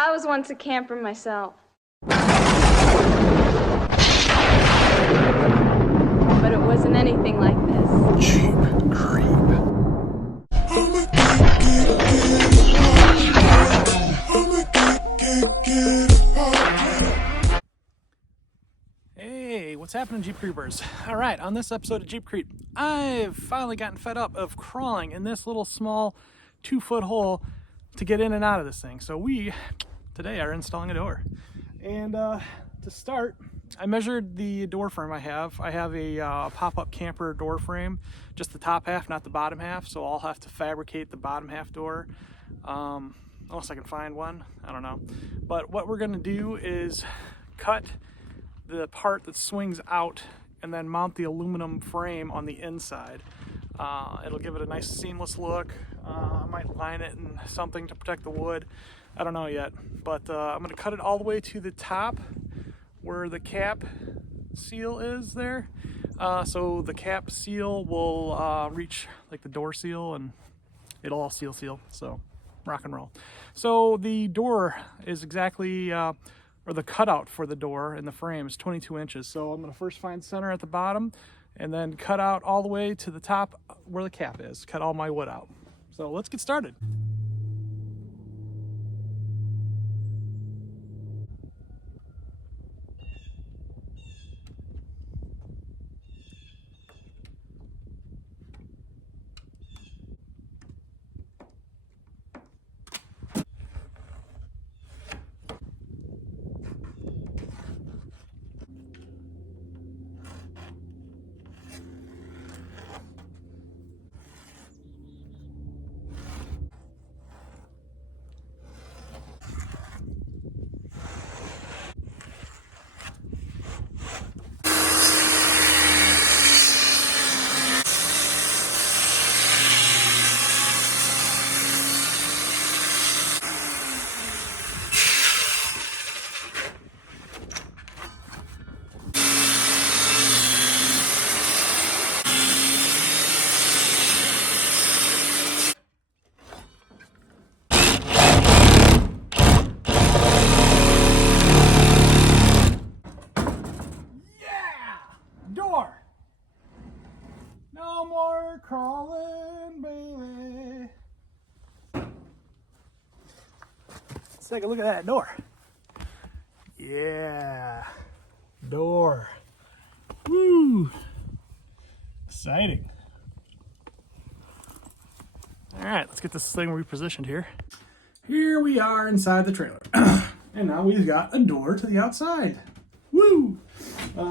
I was once a camper myself. But it wasn't anything like this. Cheap creep. Hey, what's happening, Jeep Creepers? Alright, on this episode of Jeep Creep, I've finally gotten fed up of crawling in this little small 2-foot hole to get in and out of this thing. So we, today, are installing a door. And to start, I measured the door frame I have. I have a pop-up camper door frame, just the top half, not the bottom half. So I'll have to fabricate the bottom half door. Unless I can find one, I don't know. But what we're gonna do is cut the part that swings out and then mount the aluminum frame on the inside. It'll give it a nice seamless look. I might line it in something to protect the wood. I don't know yet, but I'm gonna cut it all the way to the top where the cap seal is there. So the cap seal will reach like the door seal and it'll all seal. So rock and roll. So the door is exactly, or the cutout for the door in the frame is 22 inches. So I'm gonna first find center at the bottom and then cut out all the way to the top where the cap is. Cut all my wood out. So let's get started. Door! No more crawling, baby. Let's take a look at that door. Yeah, door. Woo! Exciting. All right, let's get this thing repositioned here. Here we are inside the trailer. And now we've got a door to the outside. Woo!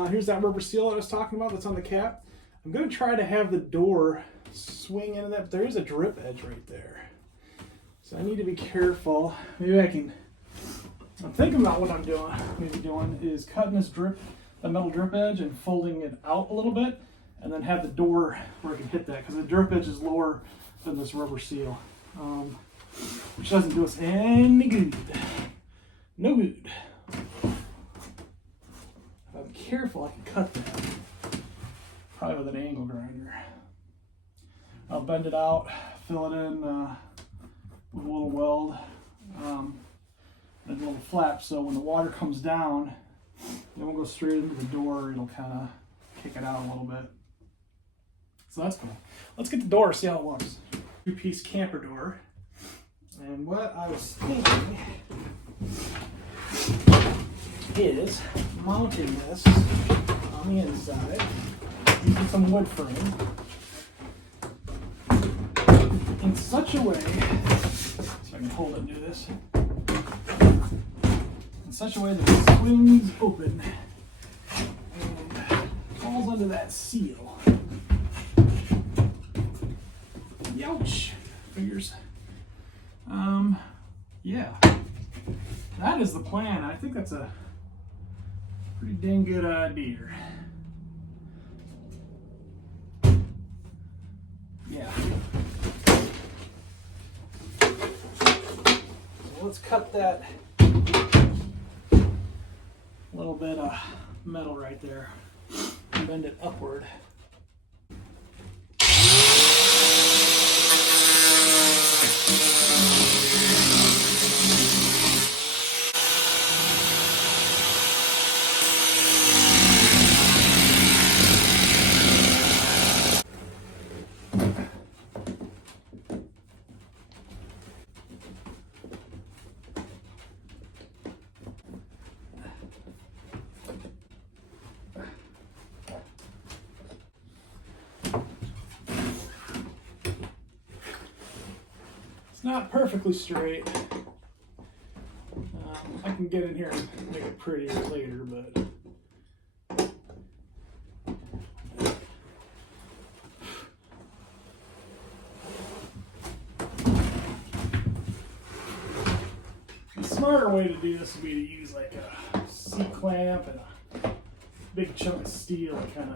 Here's that rubber seal I was talking about that's on the cap. I'm going to try to have the door swing into that, but there is a drip edge right there. So I need to be careful. I'm thinking about what I'm doing. Maybe doing is cutting this the metal drip edge and folding it out a little bit, and then have the door where I can hit that, because the drip edge is lower than this rubber seal, which doesn't do us any good. No good. If I'm careful, I can cut that. Probably with an angle grinder. I'll bend it out, fill it in with a little weld, and a little flap, so when the water comes down, it won't go straight into the door. It'll kind of kick it out a little bit. So that's cool. Let's get the door, see how it looks. 2-piece camper door. And what I was thinking is mounting this on the inside using some wood frame in such a way, so I can hold it and do this, in such a way that it swings open and falls under that seal. Youch! Fingers. Yeah. That is the plan. I think that's a pretty dang good idea. Yeah. So let's cut that little bit of metal right there and bend it upward. not perfectly straight. I can get in here and make it prettier later, but the smarter way to do this would be to use like a C-clamp and a big chunk of steel and kind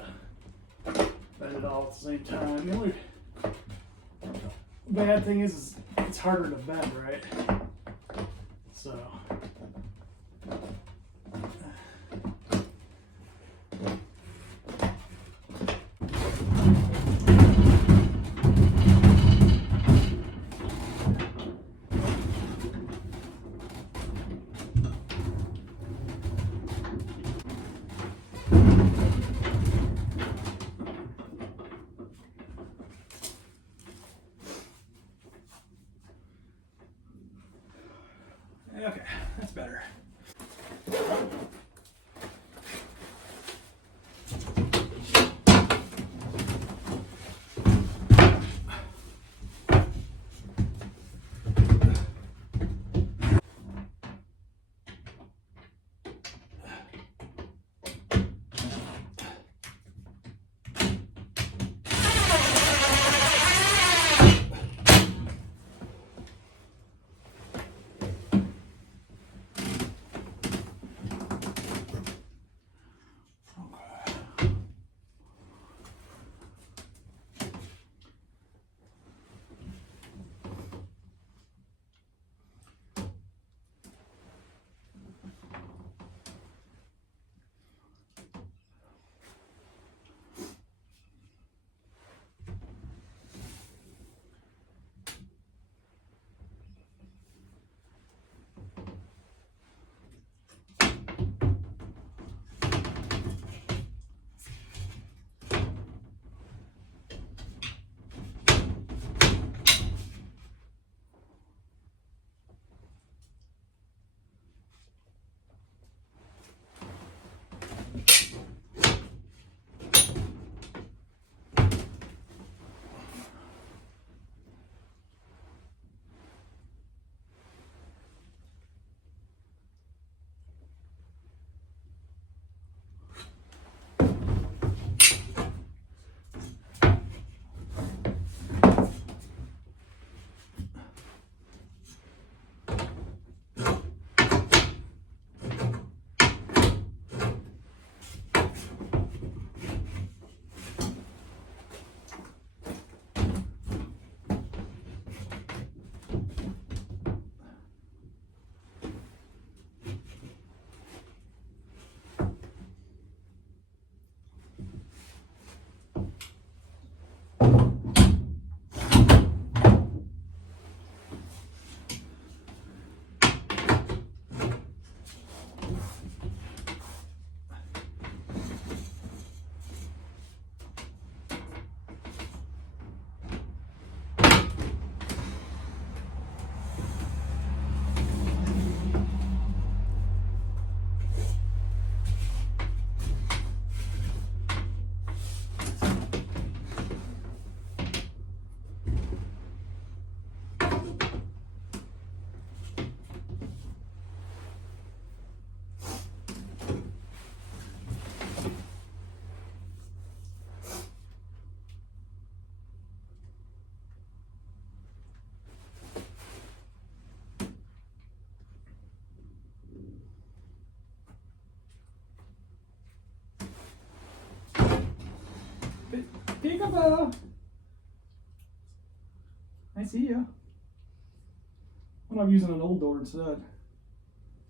of bend it all at the same time. The only bad thing is it's harder to bend, right? So okay, that's better. Peekaboo! I see you. What am I using an old door instead? So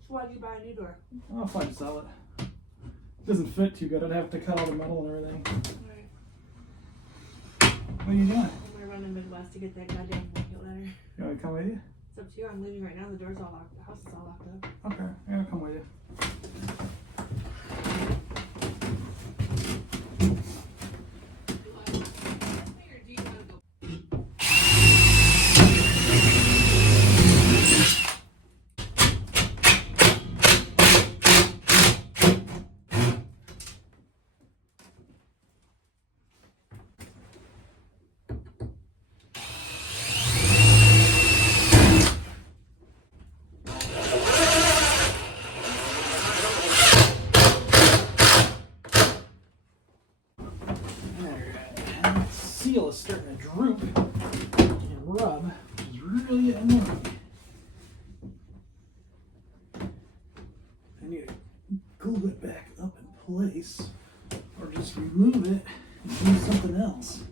why did you buy a new door? I'll find sell it. It doesn't fit too good. I'd have to cut all the metal and everything. Alright. What are you doing? I'm gonna run to Midwest to get that goddamn blanket letter. You want me to come with you? It's up to you. I'm leaving right now. The door's all locked. The house is all locked up. Okay, yeah, I'll come with you. starting to droop and rub, which is really annoying. I need to glue it back up in place, or just remove it and use something else.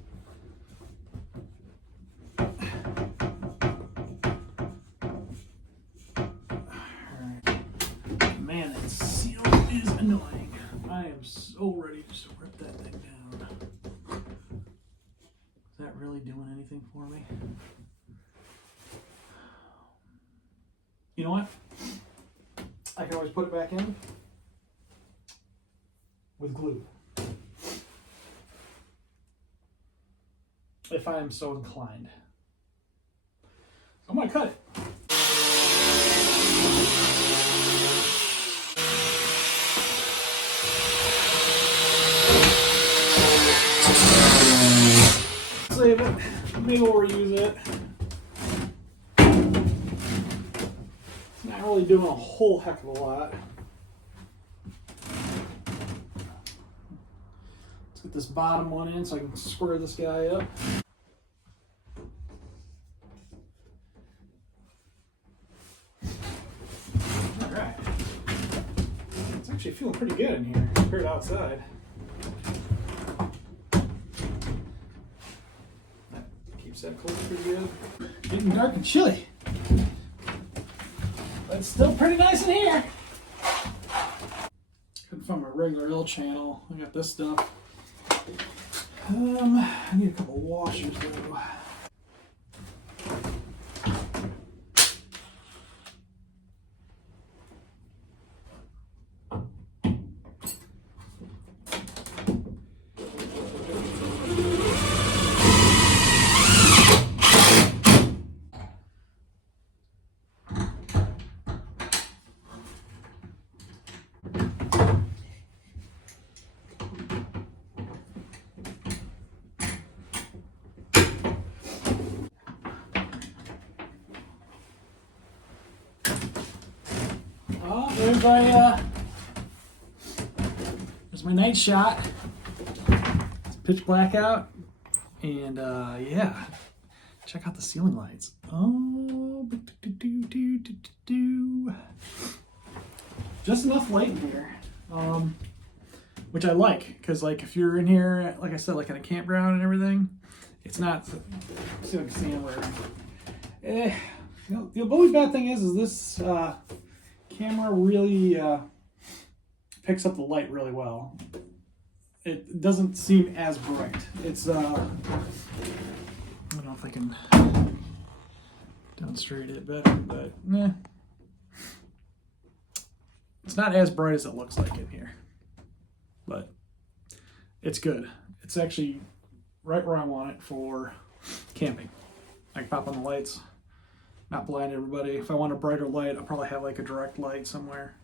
Alright. Man, that seal is annoying. I am so ready just to rip that thing down. Is that really doing anything for me? You know what? I can always put it back in with glue. If I am so inclined. I'm gonna cut it. Save it. Maybe we'll reuse it. It's not really doing a whole heck of a lot. Let's get this bottom one in so I can square this guy up. Alright. It's actually feeling pretty good in here compared to outside. That close pretty good. Getting dark and chilly, but it's still pretty nice in here. Couldn't find my regular L channel. I got this stuff. I need a couple washers though. There's my night shot. It's pitch black out, and yeah, check out the ceiling lights. Oh, just enough light in here, which I like, because like if you're in here, like I said, like in a campground and everything, it's not. See if I can see where. You know, the only bad thing is this camera really picks up the light really well. It doesn't seem as bright. It's I don't know if I can demonstrate it better, but it's not as bright as it looks like in here. But it's good. It's actually right where I want it for camping. I can pop on the lights. Not blind everybody. If I want a brighter light, I'll probably have like a direct light somewhere.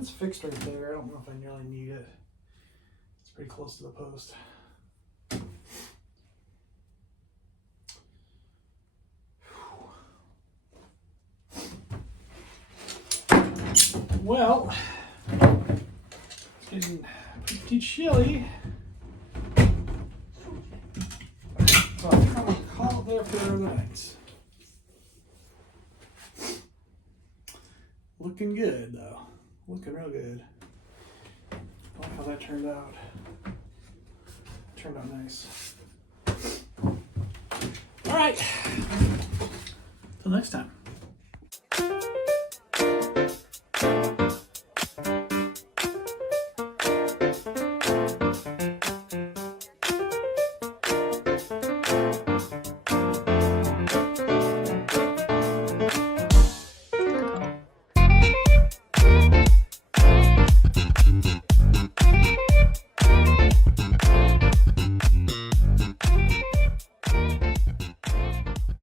It's fixed right there. I don't know if I nearly need it. It's pretty close to the post. Well, it's getting pretty chilly. So I'm going to call it there for the night. looking good though. Looking real good. I like how that turned out. Turned out nice. All right. Till next time.